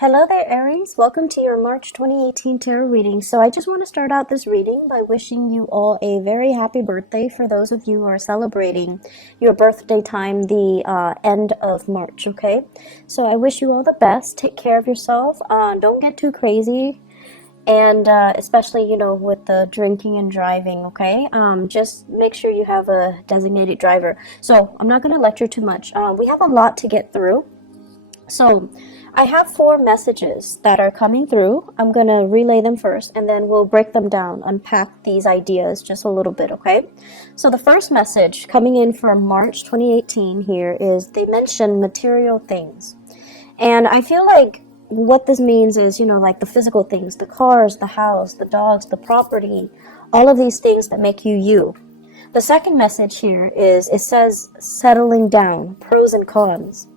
Hello there, Aries. Welcome to your March 2018 tarot reading. So I just want to start out this reading by wishing you all a very happy birthday for those of you who are celebrating your birthday time, the end of March, okay? So I wish you all the best. Take care of yourself. Don't get too crazy. And especially, with the drinking and driving, okay? Just make sure you have a designated driver. So I'm not going to lecture too much. We have a lot to get through. So I have 4 messages that are coming through. I'm going to relay them first, and then we'll break them down, unpack these ideas just a little bit, okay? So the first message coming in for March 2018 here is they mention material things. And I feel like what this means is, like the physical things, the cars, the house, the dogs, the property, all of these things that make you you. The second message here is it says settling down, pros and cons.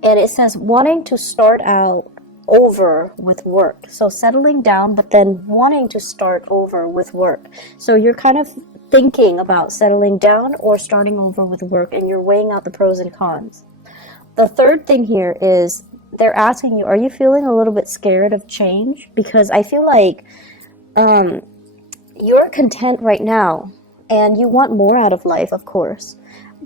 And it says wanting to start out over with work. So settling down, but then wanting to start over with work. So you're kind of thinking about settling down or starting over with work, and you're weighing out the pros and cons. The third thing here is they're asking you, are you feeling a little bit scared of change? Because I feel like you're content right now and you want more out of life, of course.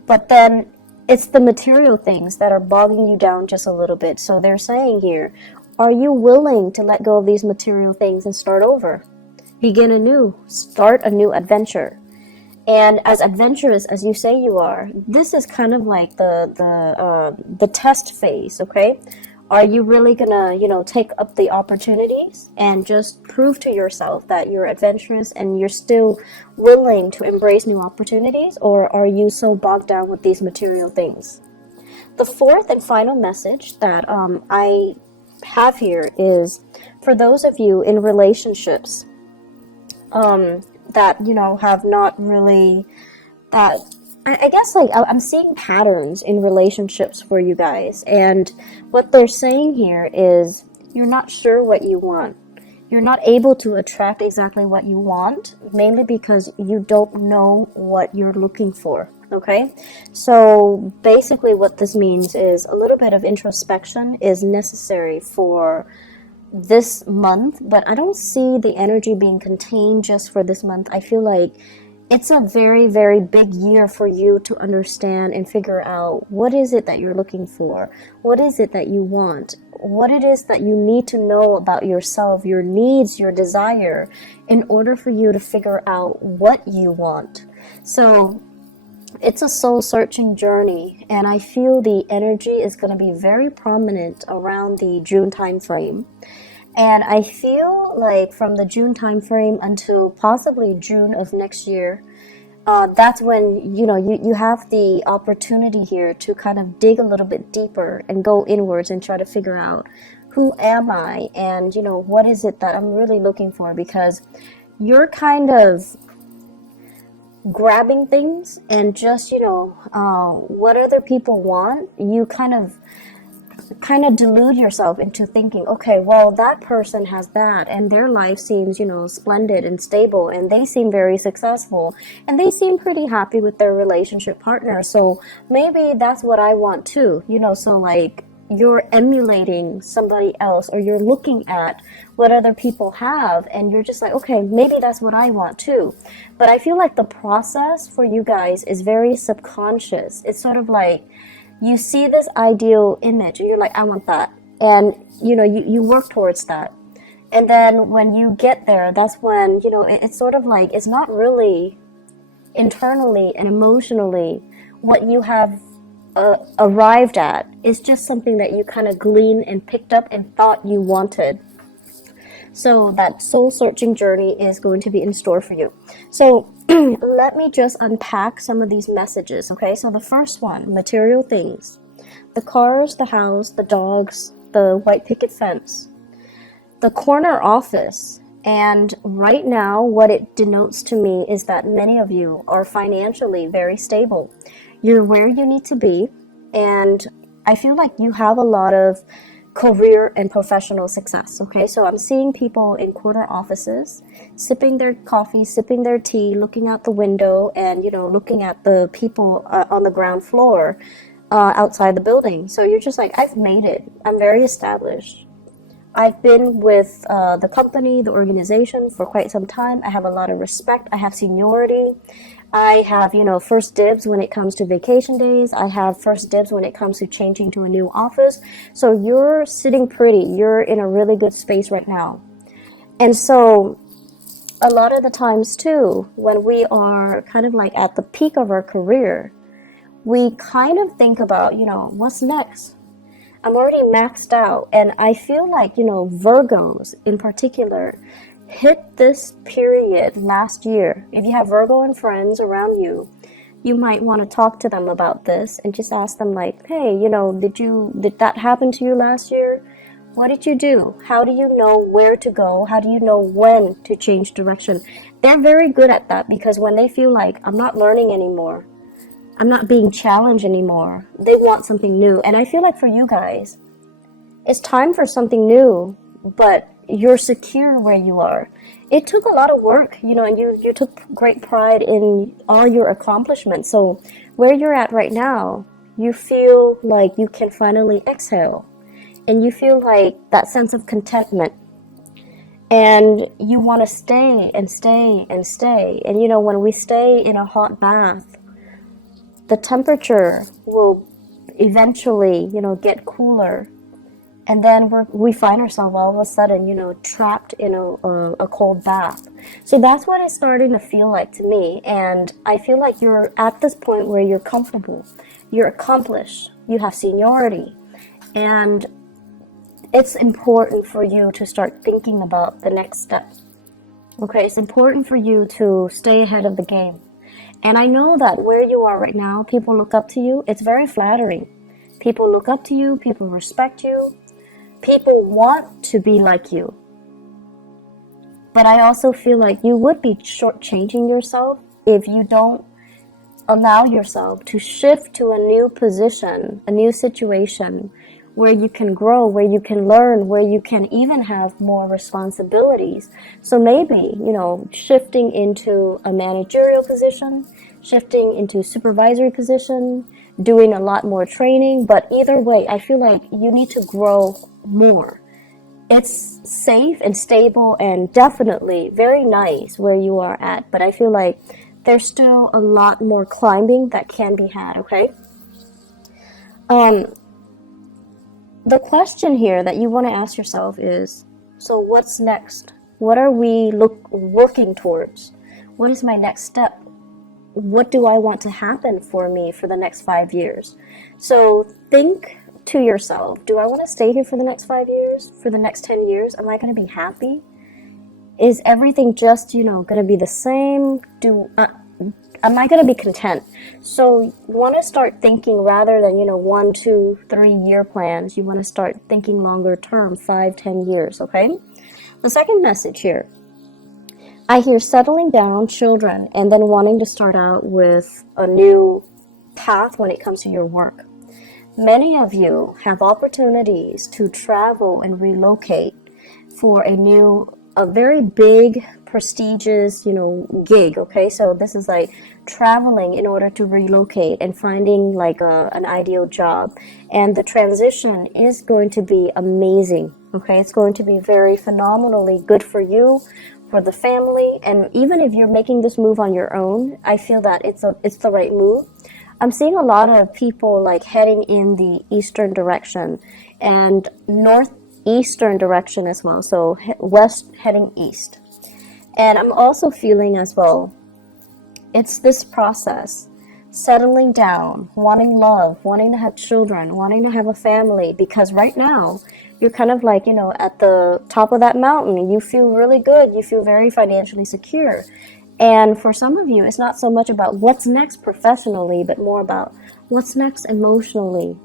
But then it's the material things that are bogging you down just a little bit. So they're saying here, are you willing to let go of these material things and start over? Begin anew. Start a new adventure. And as adventurous as you say you are, this is kind of like the test phase, okay? Are you really gonna, take up the opportunities and just prove to yourself that you're adventurous and you're still willing to embrace new opportunities, or are you so bogged down with these material things? The fourth and final message that I have here is for those of you in relationships that, have not really that. I guess I'm seeing patterns in relationships for you guys, and what they're saying here is you're not sure what you want. You're not able to attract exactly what you want, mainly because you don't know what you're looking for, okay? So basically what this means is a little bit of introspection is necessary for this month, but I don't see the energy being contained just for this month. I feel like it's a very, very big year for you to understand and figure out what is it that you're looking for, what is it that you want, what it is that you need to know about yourself, your needs, your desire, in order for you to figure out what you want. So it's a soul-searching journey, and I feel the energy is going to be very prominent around the June time frame. And I feel like from the June time frame until possibly June of next year, that's when, you have the opportunity here to kind of dig a little bit deeper and go inwards and try to figure out who am I and, what is it that I'm really looking for, because you're kind of grabbing things and just, what other people want, you kind of delude yourself into thinking, okay, well, that person has that and their life seems, splendid and stable, and they seem very successful and they seem pretty happy with their relationship partner, so maybe that's what I want too, so like you're emulating somebody else, or you're looking at what other people have and you're just like, okay, maybe that's what I want too. But I feel like the process for you guys is very subconscious. It's sort of like you see this ideal image and you're like, I want that. And, you work towards that. And then when you get there, that's when, it's sort of like, it's not really internally and emotionally what you have arrived at. It's just something that you kind of gleaned and picked up and thought you wanted. So that soul-searching journey is going to be in store for you. So let me just unpack some of these messages, okay? So the first one, material things. The cars, the house, the dogs, the white picket fence, the corner office. And right now, what it denotes to me is that many of you are financially very stable. You're where you need to be, and I feel like you have a lot of career and professional success, okay? So I'm seeing people in corner offices, sipping their coffee, sipping their tea, looking out the window, and, looking at the people on the ground floor, outside the building. So you're just like, I've made it. I'm very established. I've been with the company, the organization for quite some time. I have a lot of respect. I have seniority. I have, first dibs when it comes to vacation days. I have first dibs when it comes to changing to a new office. So you're sitting pretty. You're in a really good space right now. And so a lot of the times too, when we are kind of like at the peak of our career, we kind of think about, what's next? I'm already maxed out, and I feel like, Virgos in particular hit this period last year. If you have Virgo and friends around you, you might want to talk to them about this and just ask them like, hey, did that happen to you last year? What did you do? How do you know where to go? How do you know when to change direction? They're very good at that, because when they feel like, I'm not learning anymore, I'm not being challenged anymore, they want something new. And I feel like for you guys, it's time for something new, but you're secure where you are. It took a lot of work, and you took great pride in all your accomplishments. So where you're at right now, you feel like you can finally exhale, and you feel like that sense of contentment, and you want to stay and stay and stay. And when we stay in a hot bath, the temperature will eventually, get cooler. And then we find ourselves all of a sudden, trapped in a cold bath. So that's what it's starting to feel like to me. And I feel like you're at this point where you're comfortable, you're accomplished, you have seniority. And it's important for you to start thinking about the next step. Okay, it's important for you to stay ahead of the game. And I know that where you are right now, people look up to you. It's very flattering. People look up to you. People respect you. People want to be like you. But I also feel like you would be shortchanging yourself if you don't allow yourself to shift to a new position, a new situation, where you can grow, where you can learn, where you can even have more responsibilities. So maybe, shifting into a managerial position, shifting into supervisory position, doing a lot more training. But either way, I feel like you need to grow more. It's safe and stable and definitely very nice where you are at. But I feel like there's still a lot more climbing that can be had, okay? The question here that you want to ask yourself is, so what's next? What are we working towards? What is my next step? What do I want to happen for me for the next 5 years? So think to yourself, do I want to stay here for the next 5 years? For the next 10 years? Am I going to be happy? Is everything just, going to be the same? Am I going to be content? So you want to start thinking rather than, 1, 2, 3 year plans. You want to start thinking longer term, 5, 10 years, okay? The second message here, I hear settling down, children, and then wanting to start out with a new path when it comes to your work. Many of you have opportunities to travel and relocate for a very big, prestigious, gig, okay? So this is like traveling in order to relocate and finding like an ideal job. And the transition is going to be amazing, okay? It's going to be very phenomenally good for you, for the family. And even if you're making this move on your own, I feel that it's the right move. I'm seeing a lot of people like heading in the eastern direction and northeastern direction as well. So west heading east. And I'm also feeling as well, it's this process, settling down, wanting love, wanting to have children, wanting to have a family, because right now you're kind of like, at the top of that mountain. You feel really good. You feel very financially secure. And for some of you, it's not so much about what's next professionally, but more about what's next emotionally.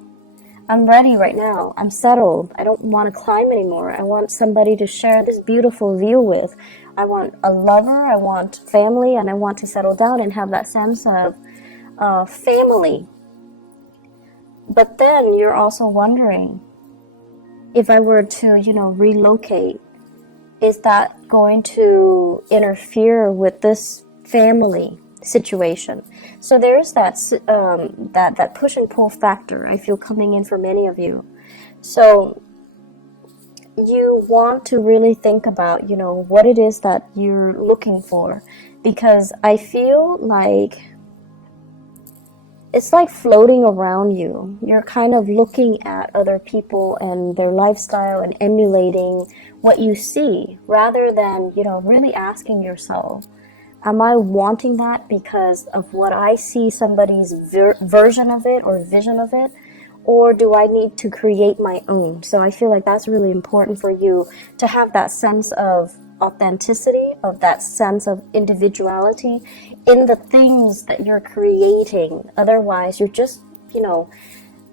I'm ready right now. I'm settled. I don't want to climb anymore. I want somebody to share this beautiful view with. I want a lover. I want family, and I want to settle down and have that sense of family. But then you're also wondering, if I were to, relocate, is that going to interfere with this family? situation. So there's that push and pull factor I feel coming in for many of you. So you want to really think about, what it is that you're looking for, because I feel like it's like floating around you. You're kind of looking at other people and their lifestyle and emulating what you see, rather than, really asking yourself, am I wanting that because of what I see somebody's version of it or vision of it? Or do I need to create my own? So I feel like that's really important for you to have that sense of authenticity, of that sense of individuality in the things that you're creating. Otherwise, you're just,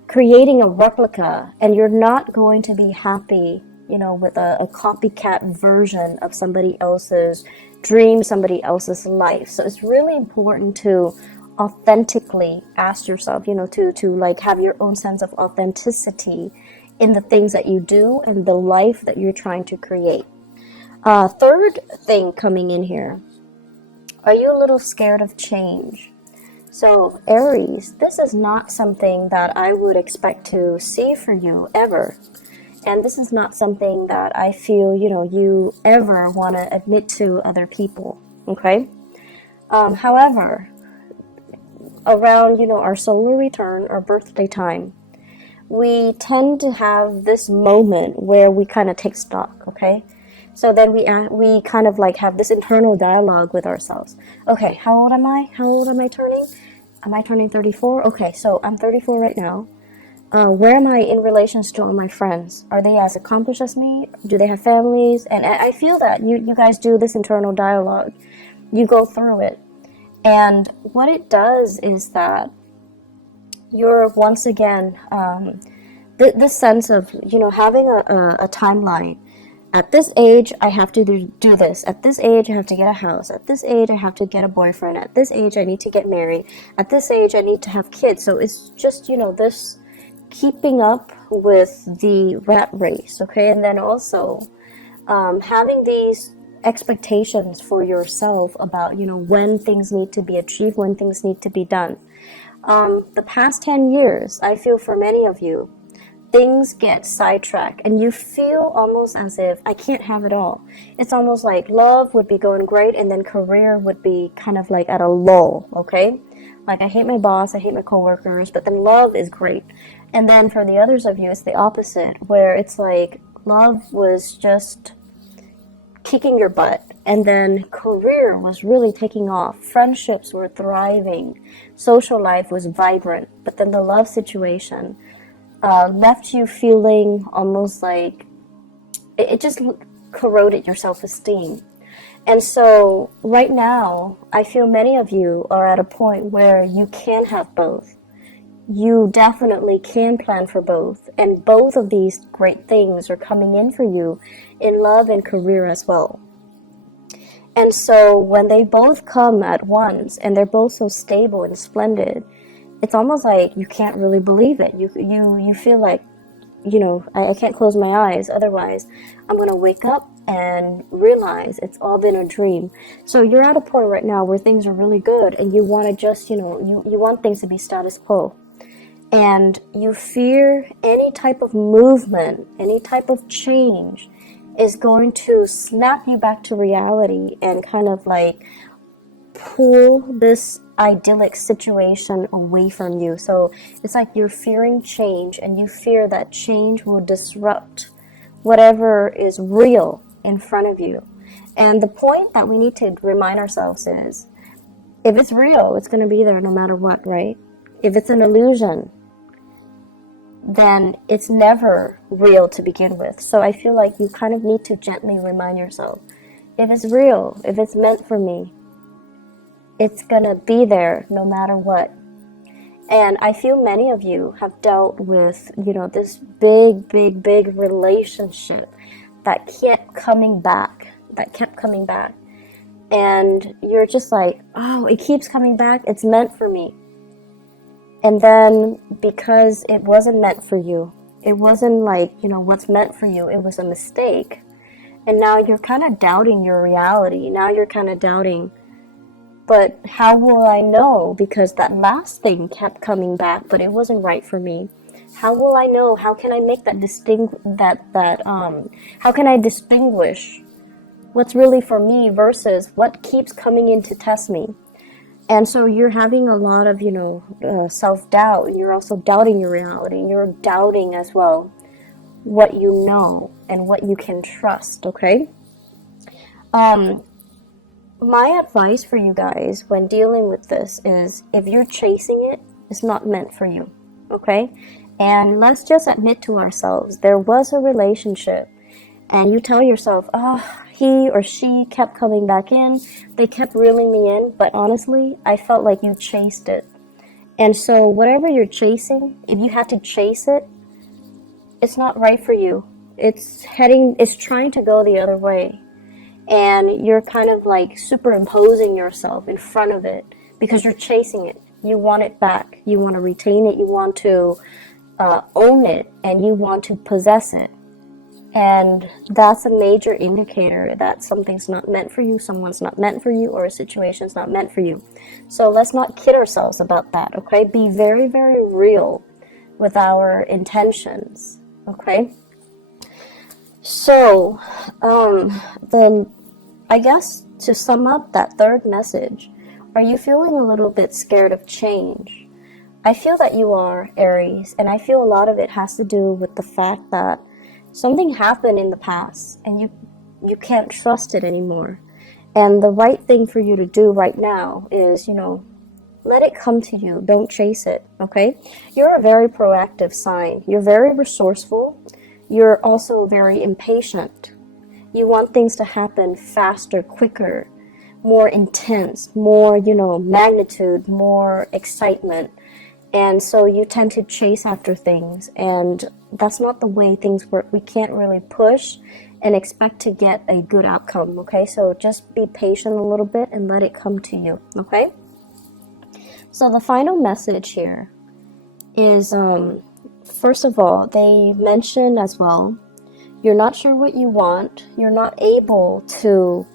creating a replica, and you're not going to be happy, with a copycat version of somebody else's dream, somebody else's life. So it's really important to authentically ask yourself, to like have your own sense of authenticity in the things that you do and the life that you're trying to create. Third thing coming in here, are you a little scared of change? So Aries, this is not something that I would expect to see for you ever. And this is not something that I feel, you ever want to admit to other people, okay? However, around, our solar return or birthday time, we tend to have this moment where we kind of take stock, okay? So then we kind of like have this internal dialogue with ourselves. Okay, how old am I? How old am I turning? Am I turning 34? Okay, so I'm 34 right now. Where am I in relation to all my friends? Are they as accomplished as me? Do they have families? And I feel that you guys do this internal dialogue. You go through it. And what it does is that you're once again, this sense of, having a timeline. At this age, I have to do this. At this age, I have to get a house. At this age, I have to get a boyfriend. At this age, I need to get married. At this age, I need to have kids. So it's just, this keeping up with the rat race, okay? And then also having these expectations for yourself about, when things need to be achieved, when things need to be done. The past 10 years, I feel for many of you, things get sidetracked and you feel almost as if I can't have it all. It's almost like love would be going great and then career would be kind of like at a lull, okay? Like I hate my boss, I hate my coworkers, but then love is great. And then for the others of you, it's the opposite, where it's like love was just kicking your butt, and then career was really taking off. Friendships were thriving. Social life was vibrant, but then the love situation left you feeling almost like it just corroded your self-esteem. And so right now, I feel many of you are at a point where you can have both. You definitely can plan for both, and both of these great things are coming in for you in love and career as well. And so when they both come at once and they're both so stable and splendid, it's almost like you can't really believe it. You feel like, I can't close my eyes, otherwise I'm going to wake up and realize it's all been a dream. So you're at a point right now where things are really good and you want to just, you want things to be status quo. And you fear any type of movement, any type of change is going to snap you back to reality and kind of like pull this idyllic situation away from you. So it's like you're fearing change, and you fear that change will disrupt whatever is real in front of you. And the point that we need to remind ourselves is, if it's real, it's going to be there no matter what, right? If it's an illusion, then it's never real to begin with. So I feel like you kind of need to gently remind yourself, if it's real, if it's meant for me, it's gonna be there no matter what. And I feel many of you have dealt with, this big relationship that kept coming back. And you're just like, oh, it keeps coming back, it's meant for me. And then because it wasn't meant for you, it wasn't like, what's meant for you, it was a mistake. And now you're kind of doubting your reality. Now you're kind of doubting, But how will I know? Because that last thing kept coming back, but it wasn't right for me. How will I know? How can I make that how can I distinguish what's really for me versus what keeps coming in to test me? And so you're having a lot of, self-doubt. You're also doubting your reality. You're doubting as well what you know and what you can trust, okay? My advice for you guys when dealing with this is, if you're chasing it, it's not meant for you, okay? And let's just admit to ourselves, there was a relationship and you tell yourself, oh, he or she kept coming back in, they kept reeling me in, but honestly, I felt like you chased it. And so whatever you're chasing, if you had to chase it, it's not right for you. It's trying to go the other way. And you're kind of like superimposing yourself in front of it because you're chasing it. You want it back. You want to retain it. You want to own it, and you want to possess it. And that's a major indicator that something's not meant for you, someone's not meant for you, or a situation's not meant for you. So let's not kid ourselves about that, okay? Be very, very real with our intentions, okay? So, then I guess to sum up that third message, are you feeling a little bit scared of change? I feel that you are, Aries, and I feel a lot of it has to do with the fact that something happened in the past and you can't trust it anymore. And the right thing for you to do right now is, let it come to you. Don't chase it, okay? You're a very proactive sign. You're very resourceful. You're also very impatient. You want things to happen faster, quicker, more intense, more, magnitude, more excitement. And so you tend to chase after things, and that's not the way things work. We can't really push and expect to get a good outcome, okay? So just be patient a little bit and let it come to you, okay? So the final message here is, first of all, they mention as well, you're not sure what you want. You're not able to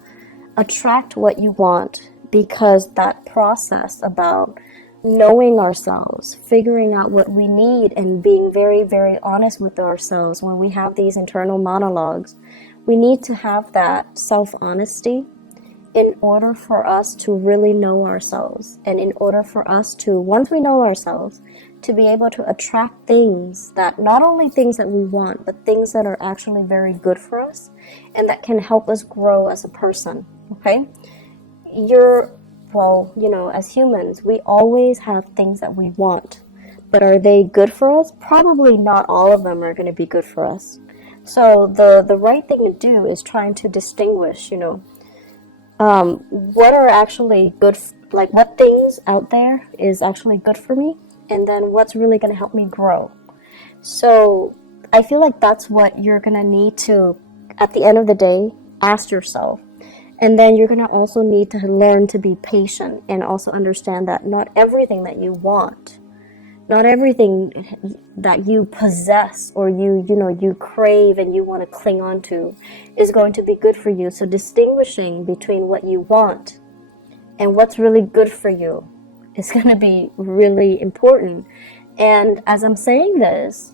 attract what you want because that process about knowing ourselves, figuring out what we need, and being very, very honest with ourselves when we have these internal monologues, we need to have that self-honesty in order for us to really know ourselves, and in order for us to, once we know ourselves, to be able to attract things that, not only things that we want, but things that are actually very good for us and that can help us grow as a person, okay? As humans, we always have things that we want, but are they good for us? Probably not all of them are going to be good for us. So the right thing to do is trying to distinguish, what are actually good, what things out there is actually good for me, and then what's really going to help me grow. So I feel like that's what you're going to need to, at the end of the day, ask yourself. And then you're going to also need to learn to be patient and also understand that not everything that you want, not everything that you possess or you crave and you want to cling on to is going to be good for you. So distinguishing between what you want and what's really good for you is going to be really important. And as I'm saying this,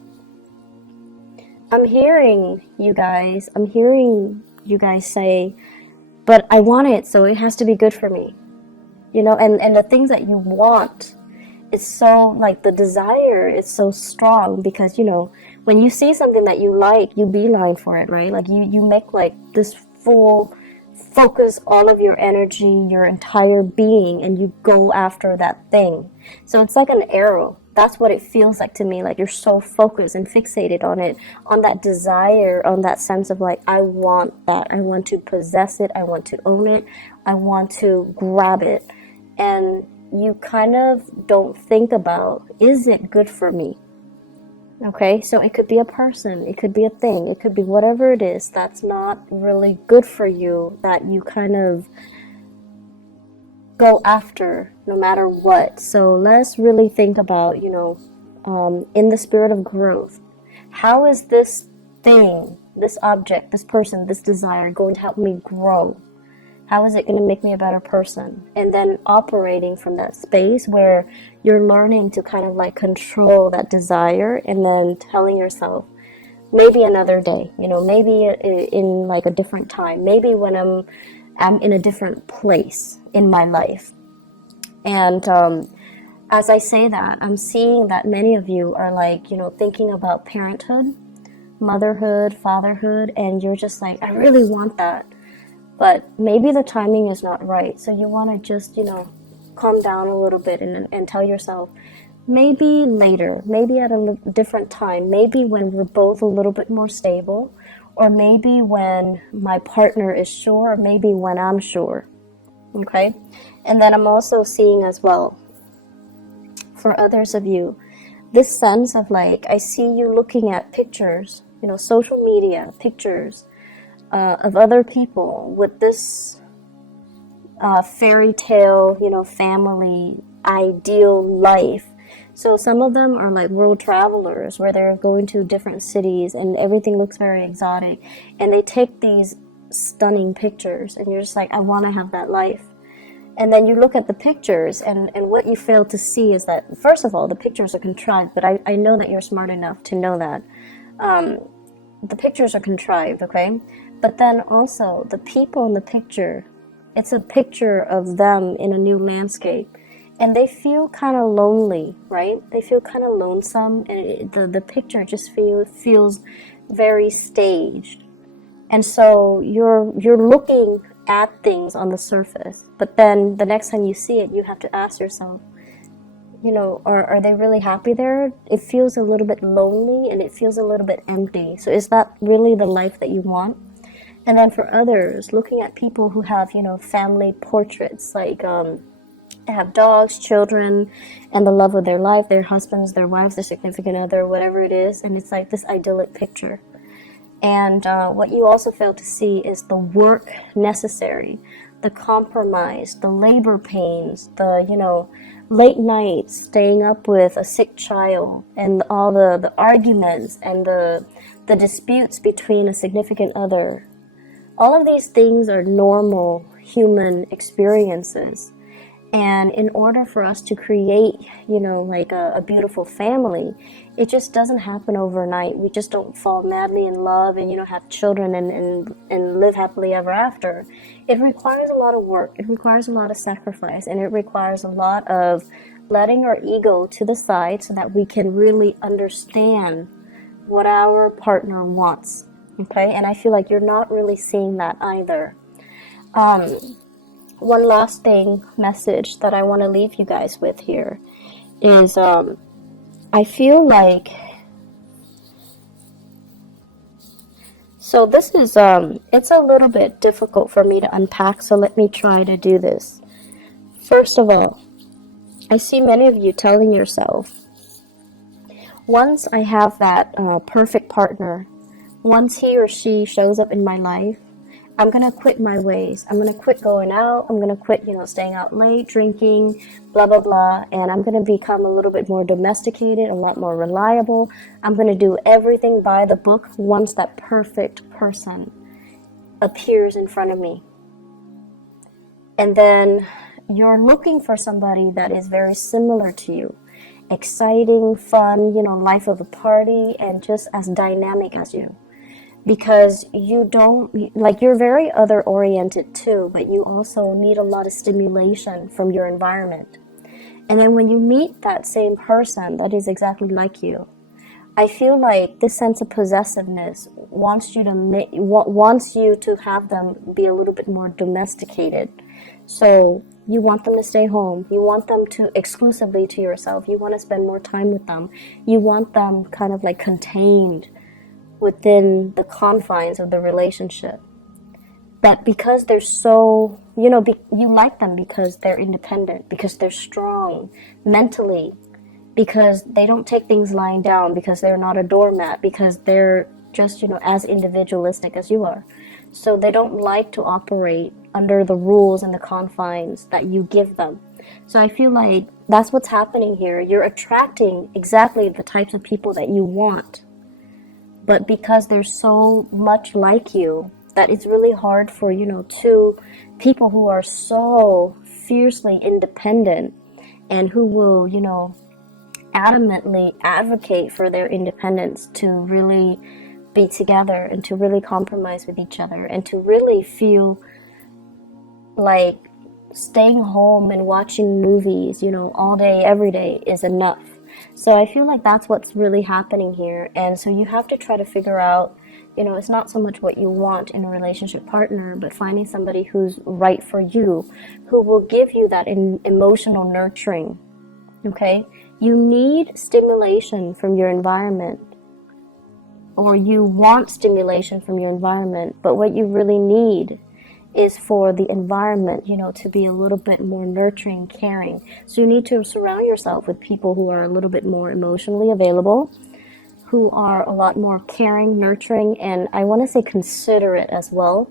I'm hearing you guys say, but I want it, so it has to be good for me. And the things that you want, it's so, the desire is so strong because, when you see something that you like, you beeline for it, right? You make this full focus all of your energy, your entire being, and you go after that thing. So it's like an arrow. That's what it feels like to me. You're so focused and fixated on it, on that desire, on that sense of I want that. I want to possess it. I want to own it. I want to grab it. And you kind of don't think about, is it good for me? Okay, so it could be a person, it could be a thing, it could be whatever it is that's not really good for you, that you kind of go after no matter what. So let's really think about, in the spirit of growth, how is this thing, this object, this person, this desire going to help me grow? How is it going to make me a better person? And then operating from that space where you're learning to kind of like control that desire, and then telling yourself, maybe another day, maybe in like a different time, maybe when I'm in a different place in my life. And as I say that, I'm seeing that many of you are like, thinking about parenthood, motherhood, fatherhood, and you're just like, I really want that. But maybe the timing is not right. So you want to just, calm down a little bit and tell yourself, maybe later, maybe at a different time, maybe when we're both a little bit more stable, or maybe when my partner is sure, or maybe when I'm sure. Okay? And then I'm also seeing as well, for others of you, this sense of like, I see you looking at pictures, social media pictures of other people with this fairy tale, family ideal life. So some of them are like world travelers where they're going to different cities and everything looks very exotic, and they take these stunning pictures and you're just like, I want to have that life. And then you look at the pictures, and what you fail to see is that, first of all, the pictures are contrived, but I know that you're smart enough to know that the pictures are contrived, okay? But then also, the people in the picture, it's a picture of them in a new landscape, and they feel kind of lonely, right? They feel kind of lonesome, and the picture just feels very staged. And so you're looking at things on the surface, but then the next time you see it, you have to ask yourself, are they really happy there? It feels a little bit lonely and it feels a little bit empty. So is that really the life that you want? And then for others, looking at people who have, family portraits, like they have dogs, children, and the love of their life, their husbands, their wives, their significant other, whatever it is, and it's like this idyllic picture. And what you also fail to see is the work necessary, the compromise, the labor pains, the, late nights, staying up with a sick child, and all the arguments and the disputes between a significant other. All of these things are normal human experiences. And in order for us to create, like a beautiful family, it just doesn't happen overnight. We just don't fall madly in love and, have children and live happily ever after. It requires a lot of work. It requires a lot of sacrifice. And it requires a lot of letting our ego to the side so that we can really understand what our partner wants. Okay? And I feel like you're not really seeing that either. One last message that I want to leave you guys with here is I feel like, so this is, it's a little bit difficult for me to unpack, so let me try to do this. First of all, I see many of you telling yourself, once I have that perfect partner, once he or she shows up in my life, I'm going to quit my ways. I'm going to quit going out. I'm going to quit, staying out late, drinking, blah, blah, blah. And I'm going to become a little bit more domesticated, a lot more reliable. I'm going to do everything by the book once that perfect person appears in front of me. And then you're looking for somebody that is very similar to you. Exciting, fun, life of the party, and just as dynamic as you. Because you're very other oriented too, but you also need a lot of stimulation from your environment. And then when you meet that same person that is exactly like you, I feel like this sense of possessiveness wants you to have them be a little bit more domesticated. So you want them to stay home. You want them to exclusively to yourself. You want to spend more time with them. You want them kind of like contained within the confines of the relationship. But because they're so, you like them because they're independent, because they're strong mentally, because they don't take things lying down, because they're not a doormat, because they're just, as individualistic as you are. So they don't like to operate under the rules and the confines that you give them. So I feel like that's what's happening here. You're attracting exactly the types of people that you want. But because they're so much like you, that it's really hard for, two people who are so fiercely independent and who will, adamantly advocate for their independence to really be together and to really compromise with each other and to really feel like staying home and watching movies, all day, every day is enough. So I feel like that's what's really happening here. And so you have to try to figure out, it's not so much what you want in a relationship partner, but finding somebody who's right for you, who will give you that emotional nurturing. Okay? You need stimulation from your environment, or you want stimulation from your environment, but what you really need is for the environment, to be a little bit more nurturing, caring. So you need to surround yourself with people who are a little bit more emotionally available, who are a lot more caring, nurturing, and I want to say considerate as well,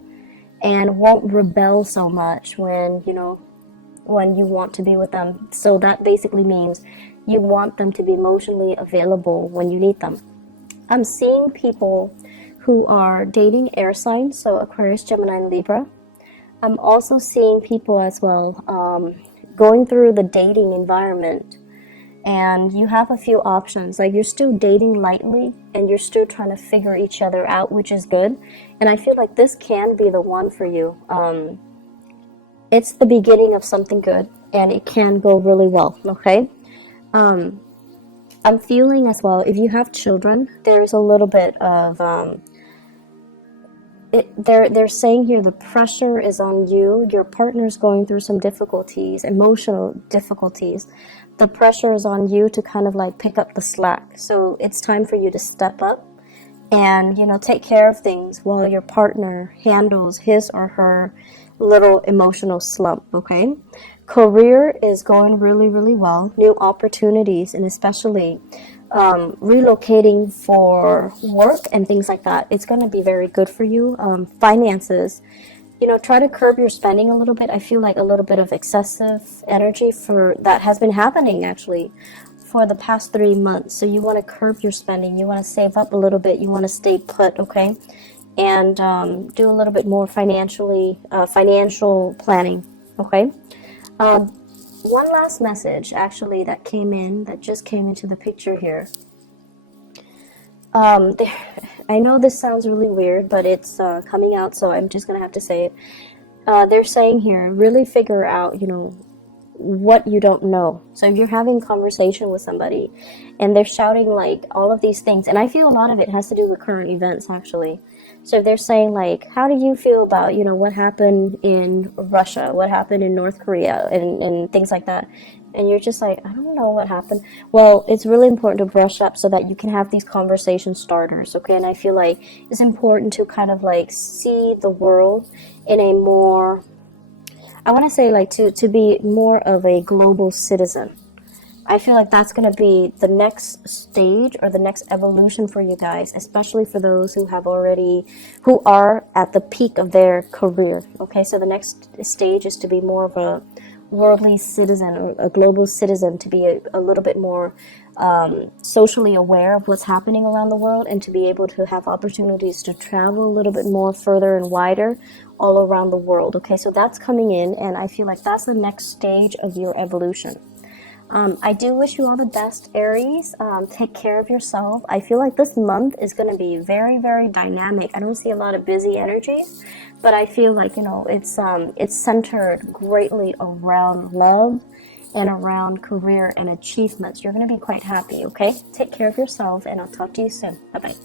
and won't rebel so much when you want to be with them. So that basically means you want them to be emotionally available when you need them. I'm seeing people who are dating air signs, so Aquarius, Gemini, and Libra. I'm also seeing people as well going through the dating environment, and you have a few options. Like, you're still dating lightly and you're still trying to figure each other out, which is good. And I feel like this can be the one for you. It's the beginning of something good and it can go really well, okay? I'm feeling as well, if you have children, there's a little bit of they're saying here the pressure is on you. Your partner's going through some difficulties, emotional difficulties. The pressure is on you to kind of like pick up the slack. So it's time for you to step up and, take care of things while your partner handles his or her little emotional slump, okay? Career is going really, really well. New opportunities, and especially relocating for work and things like that. It's going to be very good for you. Finances, try to curb your spending a little bit. I feel like a little bit of excessive energy for that has been happening actually for the past 3 months. So you want to curb your spending. You want to save up a little bit. You want to stay put, okay? And do a little bit more financial planning, okay? One last message, actually, that just came into the picture here. I know this sounds really weird, but it's coming out, so I'm just going to have to say it. They're saying here, really figure out, what you don't know. So if you're having a conversation with somebody and they're shouting like all of these things, and I feel a lot of it has to do with current events, actually. So if they're saying like, how do you feel about, what happened in Russia, what happened in North Korea, and things like that, and you're just like, I don't know what happened. Well, it's really important to brush up so that you can have these conversation starters, okay? And I feel like it's important to kind of like see the world in a more, I want to say like to be more of a global citizen. I feel like that's going to be the next stage or the next evolution for you guys, especially for those who are at the peak of their career. Okay, so the next stage is to be more of a worldly citizen or a global citizen, to be a little bit more socially aware of what's happening around the world, and to be able to have opportunities to travel a little bit more further and wider all around the world. Okay, so that's coming in, and I feel like that's the next stage of your evolution. I do wish you all the best, Aries. Take care of yourself. I feel like this month is going to be very, very dynamic. I don't see a lot of busy energies, but I feel like, it's centered greatly around love and around career and achievements. You're going to be quite happy, okay? Take care of yourself, and I'll talk to you soon. Bye-bye.